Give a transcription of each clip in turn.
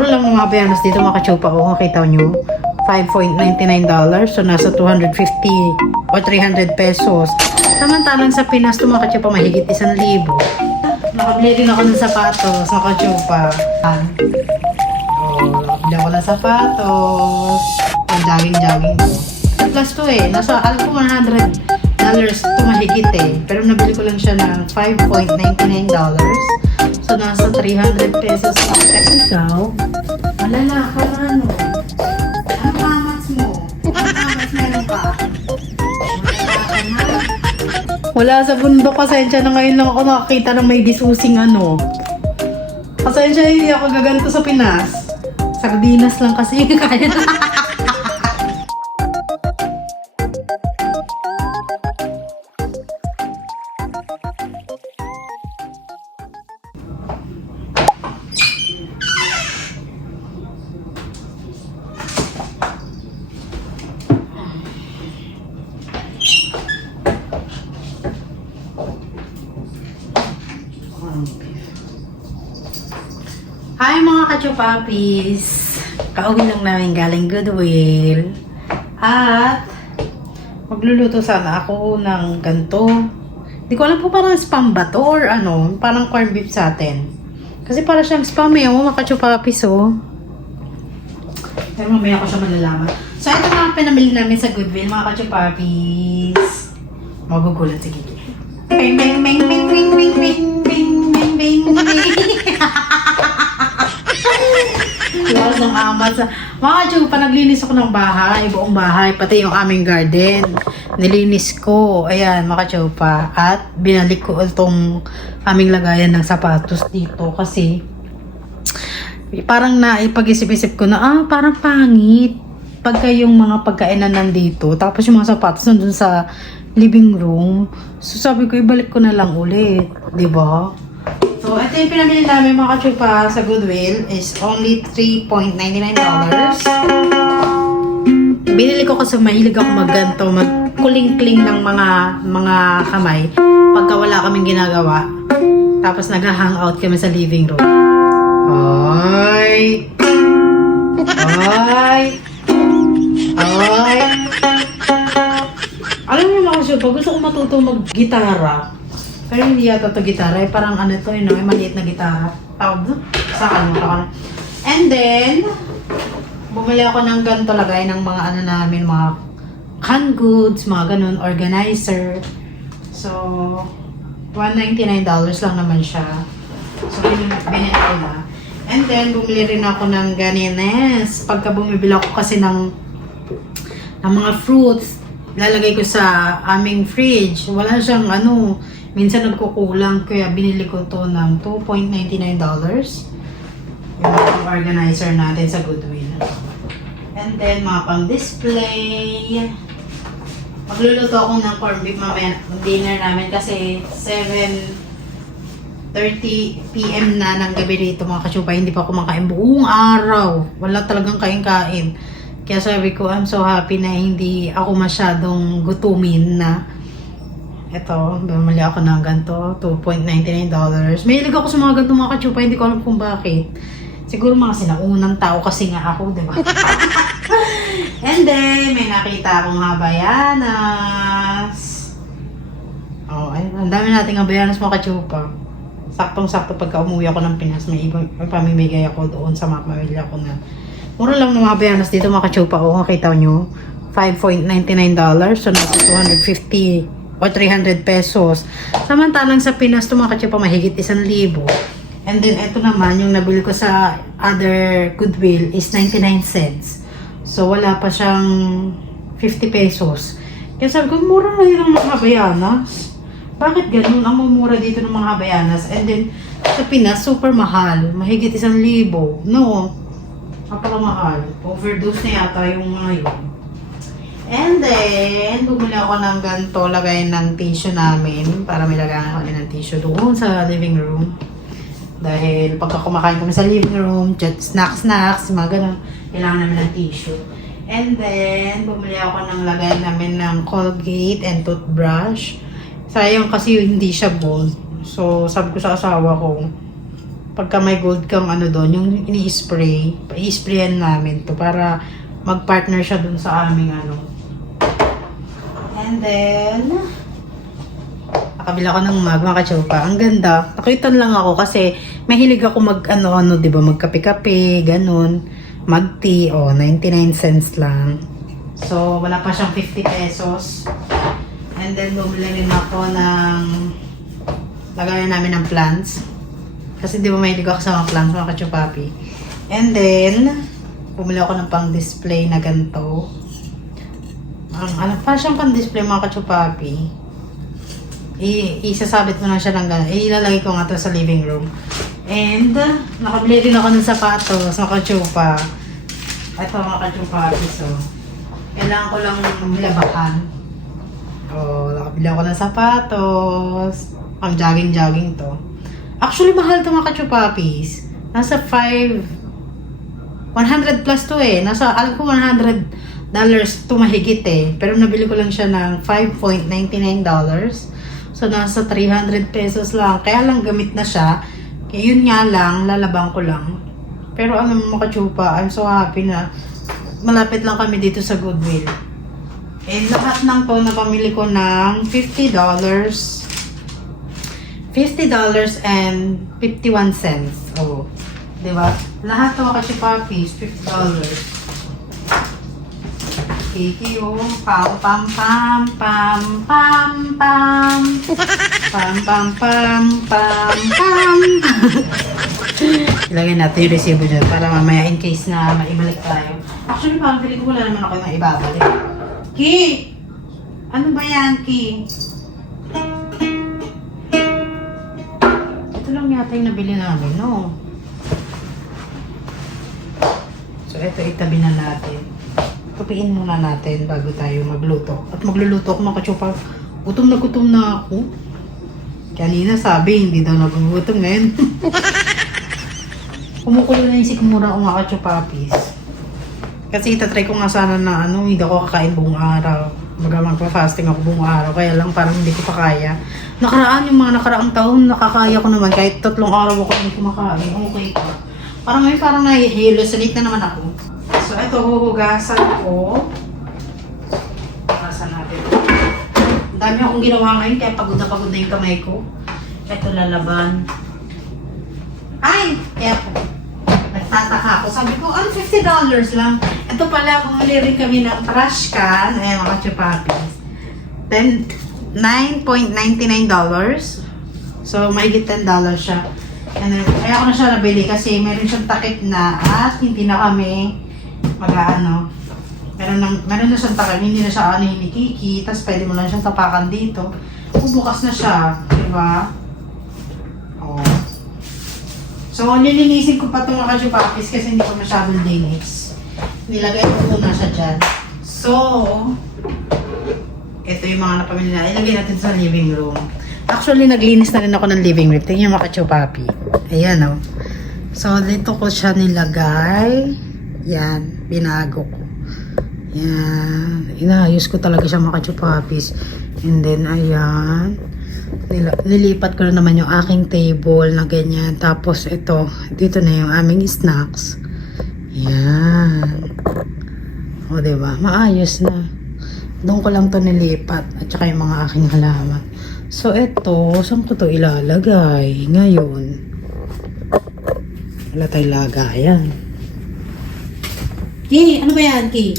Mura lang mga Habayanas dito mga kachupa ko. Makita nyo. $5.99. So, nasa 250 o 300 pesos. Samantalang sa Pinas, ito mga kachupa, mahigit 1,000. Nakabili din ako ng sapatos, mga kachupa. Nakabili ako ng sapatos. Jogging-jogging. Plus to eh. Nasa, alam ko $100 ito mahigit eh. Pero nabili ko lang siya ng $5.99. So, nasa 300 pesos. Ikaw, malala ka na ano? Ano kamats mo? Ano kamats meron ka? Wala sa bundok. Pasensya na ngayon lang ako nakakita ng may disusing ano. Pasensya hindi ako gaganto sa Pinas. Sardinas lang kasi kaya na. Hi mga kachupapis! Kauwi lang namin galing Goodwill. At magluluto sana ako ng ganito. Hindi ko alam po parang spam ba to or ano, parang corned beef sa atin. Kasi para siyang spam eh, mga kachupapis oh. Pero mamaya ko siya malalaman. So ito mga pinamili namin sa Goodwill mga kachupapis. Magugulat sige. Bing bing bing bing bing bing bing bing bing bing bing. Iwas ng amat sa... Mga chupa, naglinis ako ng bahay, buong bahay, pati yung aming garden. Nilinis ko, ayan, mga chupa. At binalik ko itong aming lagayan ng sapatos dito kasi parang naipag-isip-isip ko na, parang pangit. Pagka yung mga pagkainan nandito, tapos yung mga sapatos nandun sa living room. So sabi ko, ibalik ko na lang ulit. Diba? So, ito yung pinamili namin mga kachupa sa Goodwill is only $3.99. Binili ko kasi mahilig ako magganto, magkuling-kling ng mga kamay pagka wala kaming ginagawa. Tapos nag-hangout kami sa living room. Ay! Ay! Ay! Alam niyo mga kachupa, gusto ko matuto mag-gitara. Pero hindi yata ito gitara. Eh, parang ano ito, may maliit na gitara. Tawag doon? Sa ano. And then, bumili ako ng ganito lagay ng mga ano namin, mga canned goods, mga ganun, organizer. So, $199 lang naman siya. So, binili ko na. And then, bumili rin ako ng ganines. Pagka bumibili ako kasi ng mga fruits, lalagay ko sa aming fridge. Wala siyang ano, minsan nagkukulang, kaya binili ko to ng $2.99. Yung organizer natin sa Goodwill. And then, mga pang-display. Magluluto ako ng corned beef mamaya dinner namin kasi 7:30 PM na ng gabi dito mga kachupa. Hindi pa ako makain buong araw. Wala talagang kain-kain. Kaya sabi ko, I'm so happy na hindi ako masyadong gutumin na. Ito, bumili ako ng ganito, $2.99. Mahilig ako sa mga ganito mga kachupa, hindi ko alam kung bakit. Siguro mga sinaunang tao kasi nga ako, di ba? And then, may nakita akong Habayanas. Oh, ay, ang dami nating Habayanas mga kachupa. Saktong-sakto pagka umuwi ako ng Pinas, may pamimigay ako doon sa mga pamilya ko na. Mura lang ng mga Habayanas dito mga kachupa. O, makita nyo, $5.99. So, nasa 250 o 300 pesos. Samantalang sa Pinas, ito mga kachupa, mahigit 1,000. And then, ito naman, yung nabili ko sa other Goodwill is 99 cents. So, wala pa siyang 50 pesos. Kaya sabi ko, mura na yun ang mga Habayanas. Bakit ganun ang mumura dito ng mga Habayanas? And then, sa Pinas, super mahal. Mahigit 1,000. No, napakamahal. Overdose na yata yung mga yun. And then, bumili ako ng ganito, lagay ng tissue namin para may lagayan ako ng tissue doon sa living room. Dahil pagka kumakain kami sa living room, snacks, mga ganun, kailangan namin ng tissue. And then, bumili ako ng lagayan namin ng Colgate and toothbrush. Sayang kasi hindi siya bold. So, sabi ko sa asawa ko, pagka may gold kang ano doon, yung ini-spray, i-sprayan namin to para mag-partner siya dun sa aming ano. And then, nakabila ko ng mug, mga kachupa. Ang ganda. Nakuitan lang ako kasi mahilig ako mag-ano, diba, magkape-kape, ganun. Mag-tea, 99 cents lang. So, wala pa siyang 50 pesos. And then, bumili rin ako ng lagayan namin ng plants. Kasi di ba mahilig ako sa mga plants, mga kachupapi. And then, bumili ako ng pang-display na ganito. Ano pa siyang pang-display, mga kachupapi. Isasabit mo lang siya ng gano'n. Ilalagay ko nga ito sa living room. And, nakabili din ako ng sapatos, mga kachupa. Ito, mga kachupapi. So, kailangan ko lang labahan. Nakabili ako ng sapatos. Pang jogging-jogging to. Actually, mahal ito, mga kachupapis. Nasa 100 plus to eh. Nasa, alam ko, $100 to mahigit eh. Pero nabili ko lang siya ng $5.99. So, nasa 300 pesos lang. Kaya lang gamit na siya. Kaya yun nga lang, lalabang ko lang. Pero ano mga kachupa, I'm so happy na malapit lang kami dito sa Goodwill. And lahat ng to na pamili ko ng $50 and 51 cents. Diba? Lahat to kasi puppies, $50. Kiki, pam pam pam pam pam pam pam pam pam pam pam. Ilagay natin yung resibo dyan para mamaya in case na maibalik tayo. Actually, parang feeling ko wala naman ako ng ibabalik. Ki! Ano ba yan, Ki? Ito lang yata yung nabili namin, no? So, ito itabi na natin. Tupiin muna natin bago tayo magluto. At magluluto ako mga kachupa. Gutom na ako. Kanina sabi, hindi daw nagugutom ngayon. Kumukulo na yung sikmura ko mga kachupapis. Kasi itatry ko nga sana na hindi ako kakain buong araw. Magpa-fasting ako buong araw. Kaya lang parang hindi ko pa kaya. Yung mga nakaraang taon, nakakaya ko naman. Kahit 3 araw ako hindi kumakain. Okay pa. Parang ngayon parang nahihilo-salite na naman ako. So, ito huhugasan ko. Hugasan natin. Ang dami akong ginawa ngayon kaya pagod na yung kamay ko. Ito lalaban. Ay! Kaya po. Nagtataka ako. Sabi ko, $50 lang. Ito pala, bumili rin kami ng trash can. Ayan, mga chupapis. Then, $9.99. So, mahigit $10 siya. And then, kaya ako na siya nabili kasi meron siyang takip na at hindi na kami meron na siyang takip, hindi na siya hinikiki, tapos pwede mo lang siyang tapakan dito. Bubukas na siya, diba? So, nilinisin ko pa itong mga chupapis kasi hindi ko masyadong linis. Nilagay ko muna siya dyan. So, ito yung mga napamili na. Ilagay natin sa living room. Actually, naglinis na rin ako ng living room. Tingnan yung mga chupapi. Ayan, So, dito ko siya nilagay. Yan, binago ko. Yan. Inaayos ko talaga siya mga chupapis. And then, ayan. Nilipat ko na naman yung aking table na ganyan. Tapos ito, dito na yung aming snacks. Yan. Diba? Maayos na. Doon ko lang to nilipat. At saka yung mga aking halaman. So ito, saan ko to ilalagay? Ngayon. Wala tayong lagayan. Ki, ano ba yan, Ki?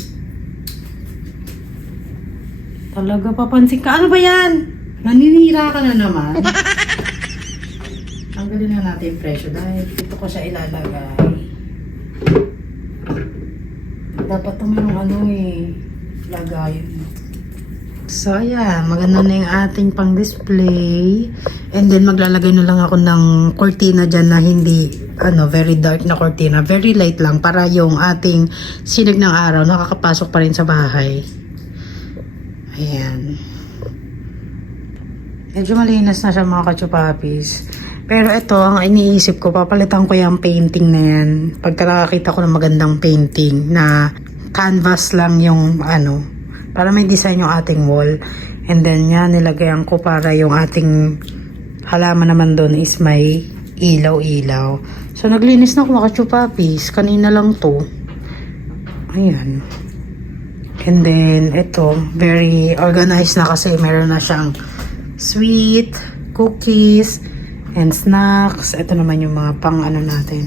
Talaga papansin ka. Ano ba yan? Naninira ka na naman. Tanggalin na natin yung presyo dahil dito ko siya ilalagay. Dapat mayroong lagayan. So, ayan. Maganda na yung ating pang-display. And then, maglalagay na lang ako ng cortina dyan na hindi, very dark na cortina. Very light lang para yung ating sinag ng araw nakakapasok pa rin sa bahay. Ayan. Medyo malinis na siya mga kachupapis. Pero ito, ang iniisip ko, papalitan ko yung painting na yan. Pagka nakakita ko ng magandang painting na canvas lang yung para may design yung ating wall. And then yan, nilagayan ko para yung ating halaman naman doon is may ilaw-ilaw. So, naglinis na ako mga kachupapis. Kanina lang to. Ayan. And then, ito, very organized na kasi meron na siyang sweet, cookies, and snacks. Ito naman yung mga pang ano natin.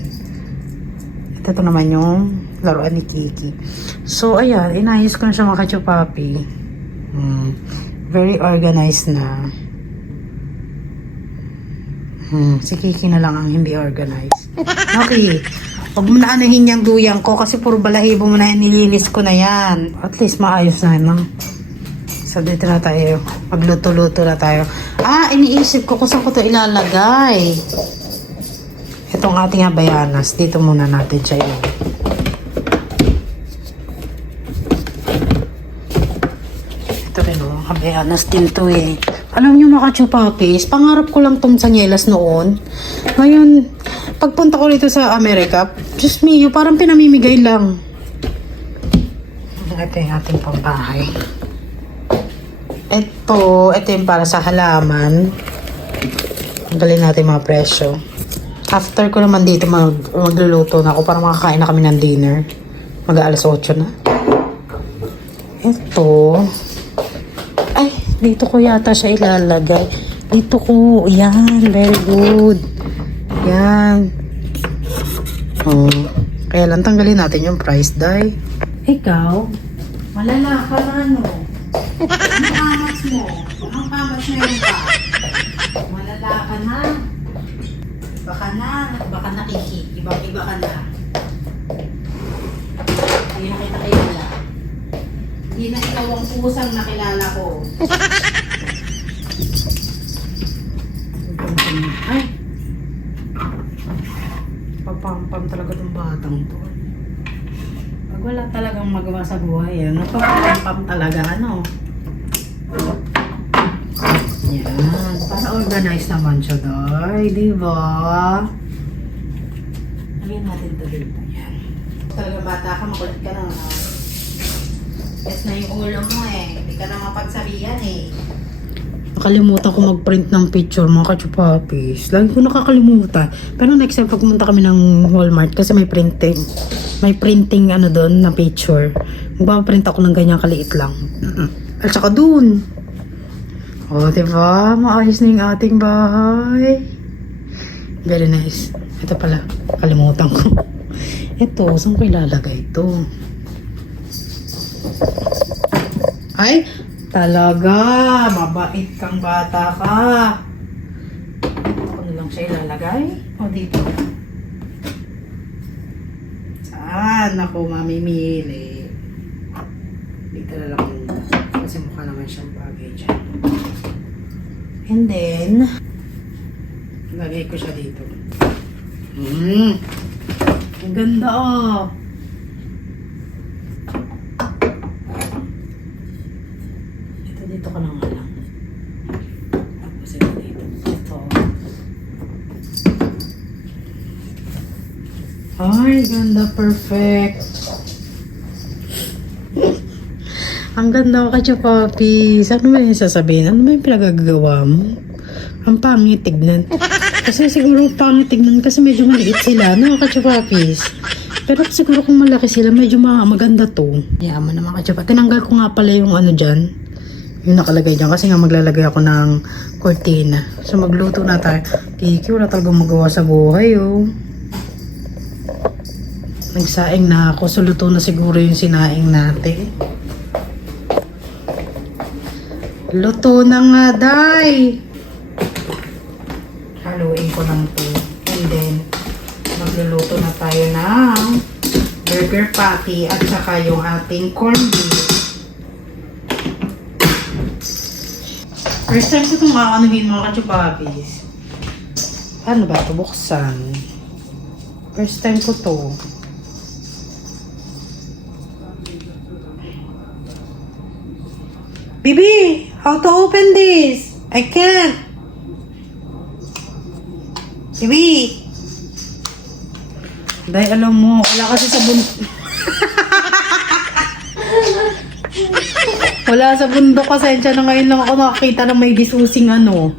Ito naman yung laruan ni Kiki. So, ayan, inayos ko na siya mga kachupapi. Very organized na. Si Kiki na lang ang hindi organized. Okay. Huwag mo na anahin yung duyang ko kasi puro balahibo mo na yan. Nililis ko na yan. At least maayos na yan. No? So, dito na tayo. Magluto-luto na tayo. Iniisip ko kung saan ko ito ilalagay. Itong ating habayanas. Dito muna natin siya yun. Ito rin o. Habayanas din to eh. Alam niyo mga kachupapis, pangarap ko lang tong sanyelas noon. Ngayon, pagpunta ko dito sa Amerika, just me, parang pinamimigay lang. Ito yung ating pambahay. Ito yung para sa halaman. Galing natin mga presyo. After ko naman dito magluluto na ako para makakain na kami ng dinner. Mag-aalas 8 na. Ito. Dito ko yata siya ilalagay. Dito ko. Yan. Very good. Yan. Kaya lang tanggalin natin yung price die. Ikaw, malala ka na ano? Anong kamas mo? Anong kamas mo yun ka? Malala ka na? Baka na Kiki. Ibang-iba ka na. Hindi na kita kilala. Hindi na ikaw ang pusang nakilala ko. Ay! Papampam talaga itong batang to. Pag wala talagang magawa sa buhay, napapampam talaga, ano? Yan. Para organized naman siya, day. Diba? Lagyan natin ito dito. Yan. Talaga bata ka, makulit ka na. Yes na yung ulo mo eh. Hindi ka na mapagsabihan eh. Nakalimutan ko mag-print ng picture mga kachupapis. Lagi ko nakakalimutan. Pero next time pag pumunta kami ng Walmart kasi may printing. May printing ano doon na picture. Magpapaprint ako ng ganyang kaliit lang. At saka doon. O, diba? Maayos na yung ating bahay. Very nice. Ito pala. Kalimutan ko. Ito, saan ko ilalagay ito? Ay, talaga. Mabait kang bata ka. Ako na lang siya ilalagay. O, dito. Saan ako mamimili? Dito na lang. Kasi mukha naman siyang bagay dyan. And then, lagay ko siya dito. Ang ganda oh. Dito ka na nga lang. Tapos ito dito. Ito. Ay, ganda. Perfect. Ang ganda ko kachupapis. Ano ba yung sasabihin? Ano ba yung pinagagawa mo? Ang pangit tignan. Kasi siguro pangit tignan kasi medyo maliit sila. No, kachupapis. Pero siguro kung malaki sila, medyo maganda to. Yaman naman kachupapis. Tinanggal ko nga pala yung ano dyan. Yung nakalagay dyan kasi nga maglalagay ako ng cortina. So magluto na tayo. Kiki, wala talagang magawa sa buhay oh. Nagsaing na ako. So luto na siguro yung sinaing natin. Luto na nga, day! Haluin ko lang to. And then, magluluto na tayo ng burger patty at saka yung ating corned beef. First time ko itong makakanuhin mga kachupapis. Paano ba ito buksan? First time ko to. Bibi! How to open this? I can't! Bibi! Dahil alam mo, wala kasi sa wala sa bundok kasi. Diyan na ngayon lang ako nakakita na may gisusing ano.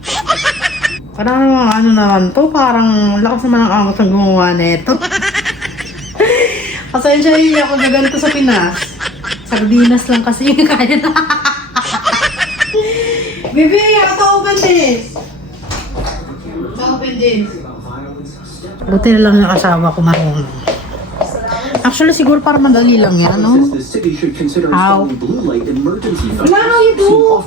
Parang ano naman to, parang lakas naman ang amos ng gumawa nito. Pasensya hindi ako gaganto sa Pinas. Sardinas lang kasi yung kaya na. Bibi, ako open this. Open this. Buti na lang yung asawa ko marunong. Actually, siguro para madali lang yan, no? How? Wala, how you do? Oh,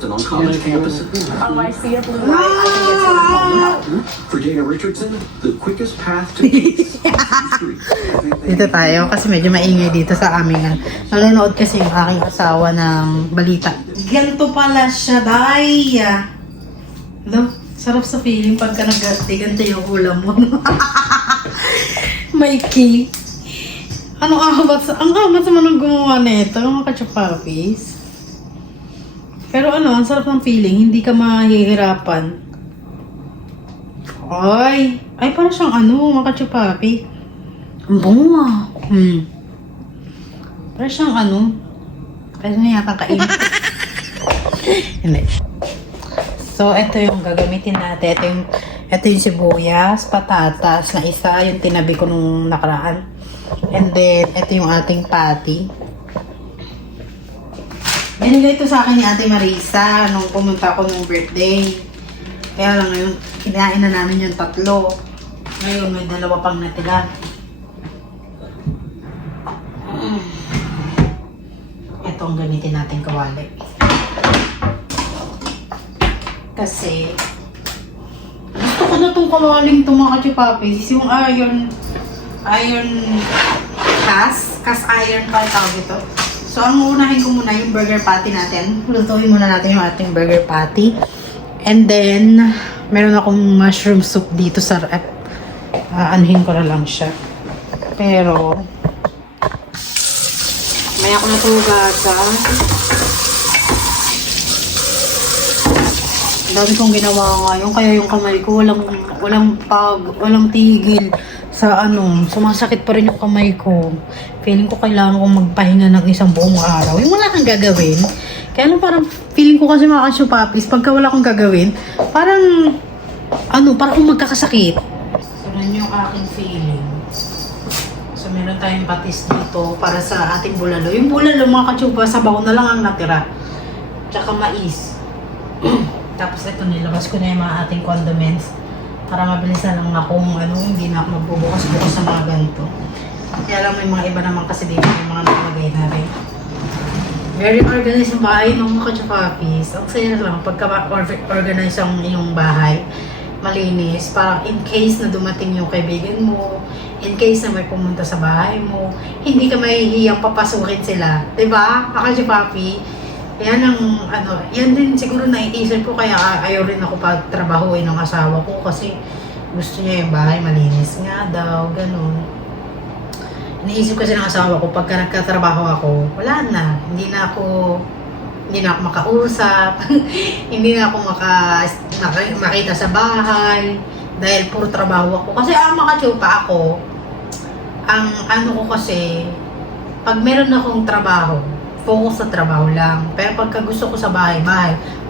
I see a blue light. For Dana Richardson, the quickest path to peace. Dito tayo kasi medyo maingay dito sa aming nanonood kasi yung aking asawa ng balita. Ganto pala siya, day. No? Sarap sa feeling pagka nag-ganto yung ulam mo. May key. Ang amat naman ang gumawa nito, mga kachupapis. Pero ang sarap ng feeling, hindi ka mahihirapan. Ay, parang siyang mga kachupapis. Ang bunga. Parang siyang kaya na yata kain. Hindi. So, ito yung gagamitin natin. Ito yung sibuyas, patatas na isa, yung tinabi ko nung nakaraan. And then, ito yung ating patty. Binigay ito sa akin ni Ate Marisa nung pumunta ako nung birthday. Kaya lang ngayon, kinain na namin yung 3. Ngayon, may 2 pang natira. Ito ang gamitin natin kawali. Kasi, gusto ko na itong kawaling ito mga kachupapis. Yung iron cast iron pa tawag ito. So, ang unahin ko muna yung burger patty natin. Lutuin muna natin yung ating burger patty. And then, meron akong mushroom soup dito sa rep. Anuhin ko na lang siya. Pero, may ako natugasan. Dami kong ginawa ngayon, kaya yung kamay ko walang tigil sa sumasakit pa rin yung kamay ko. Feeling ko kailangan kong magpahinga ng isang buong araw. Yung wala kang gagawin. Kaya parang feeling ko kasi mga kachupapis, pagka wala kang gagawin, parang parang magkakasakit. So, nun yung aking feeling. So, meron tayong patis dito para sa ating bulalo. Yung bulalo mga kachupa, sabaw na lang ang natira. Tsaka mais. Tapos ito, nilabas ko na yung mga ating condiments para mabilis na lang akong hindi na ako magbubukas-bukas sa mga ganito. Kaya lang may mga iba naman kasi dito yung mga nakalagay na rin. Very organized yung bahay ng mga kachupapis. Ang saya lang, pagka-organize ang iyong bahay, malinis, para in case na dumating yung kaibigan mo, in case na may pumunta sa bahay mo, hindi ka mahihiyang papasukin sila. Diba? Kakachupapi? Yan yan din siguro naiisip ko kaya ayaw rin ako pagtrabahuin ng asawa ko kasi gusto niya yung bahay malinis nga daw, ganun. Iniisip kasi ng asawa ko pagka nagkatrabaho ako, wala na, hindi na ako makausap, hindi na ako makita sa bahay dahil puro trabaho ako. Kasi makachupa ako, ko kasi, pag meron akong trabaho, focus sa trabaho lang. Pero pagka gusto ko sa bahay,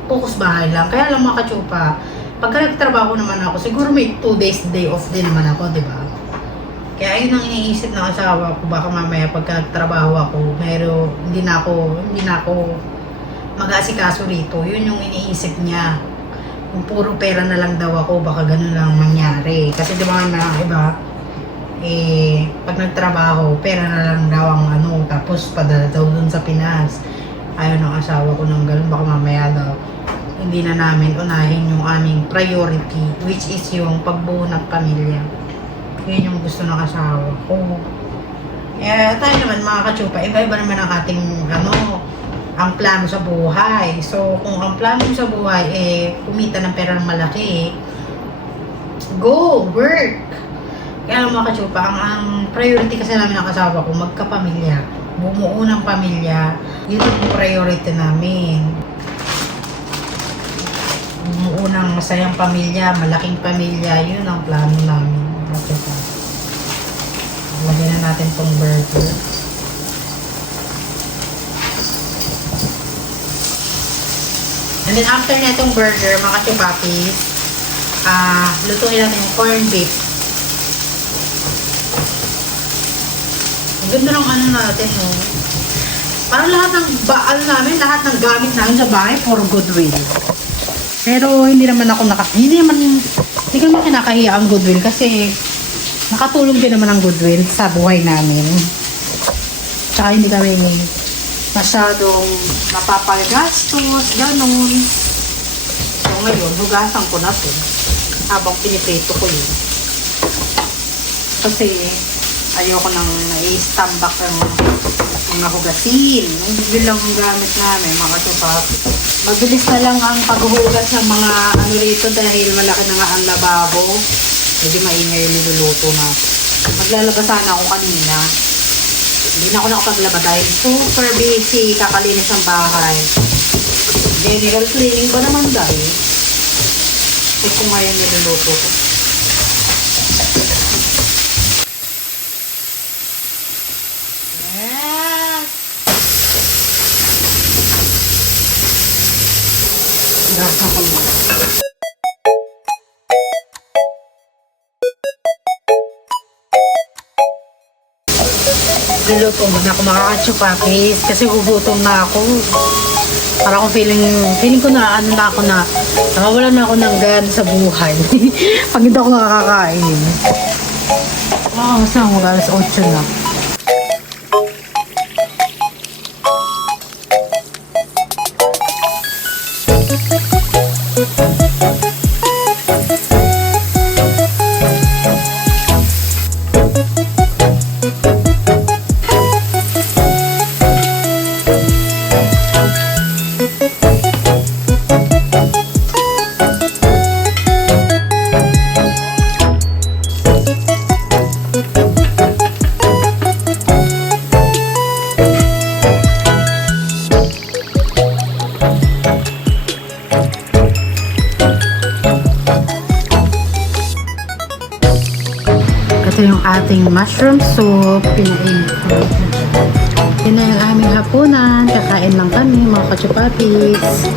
focus bahay lang. Kaya lang mga kachupa, pagka nagtrabaho naman ako, siguro may 2 days day off din naman ako, di ba? Kaya ayun ang iniisip ng asawa ko, baka mamaya pagka nagtrabaho ako, pero hindi na ako mag-aasikaso rito. Yun yung iniisip niya. Kung puro pera na lang daw ako, baka ganun lang mangyari. Kasi di ba na iba, pag nagtrabaho, pera na lang daw ang tapos padala daw dun sa Pinas. Ayaw ng asawa ko ng ganun, baka mamaya daw hindi na namin unahin yung aming priority, which is yung pagbuo ng pamilya. Yun yung gusto ng asawa ko. Tayo naman mga kachupa, iba-iba naman ang ating ang plano sa buhay. So, kung ang plano sa buhay kumita ng pera ng malaki, go, work! Kaya lang mga kachupa, ang priority kasi namin ng asawa ko, magkapamilya. Bumuo ng pamilya, yun ang priority namin. Bumuo ng masayang pamilya, malaking pamilya, yun ang plano namin. Kachupa. Lagyan na natin tong burger. And then after na itong burger, mga kachupapis, lutuin natin yung corn beef. Ang ganda ng ano natin, oh. Parang lahat ng baal namin, lahat ng gamit namin sa bahay, for Goodwill. Pero hindi naman hindi naman kinakahiya ang Goodwill kasi nakatulong din naman ang Goodwill sa buhay namin. Tsaka hindi kami masyadong napapagastos, ganun. So ngayon, hugasan ko na to habang piniprito ko yun. Kasi ayoko nang nai-stambak ng mga hugasin. Hindi lang ang gamit namin, mga katupak. Mabilis na lang ang paghuhugas ng mga ano rito dahil malaki na nga ang lababo. Medyo maingay yung niluluto na. Maglalaba sana ako kanina. Hindi na ako nakapaglaba dahil super busy, kakalinis ang bahay. General cleaning ba naman dahil? Check ko nga yung niluluto ko. Yes! Gasa ko muna. Niluto muna ako makakatsupakis kasi gugutom na ako. Para akong feeling ko na ano na ako na nawawala na ako ng gana sa buhay. Pag hindi ako nakakain. Wow, saan mo alas 8 na. Ito yung ating mushroom soup, pinaikot. Yun na yung aming hapunan. Kakain lang kami, mga kachupapis.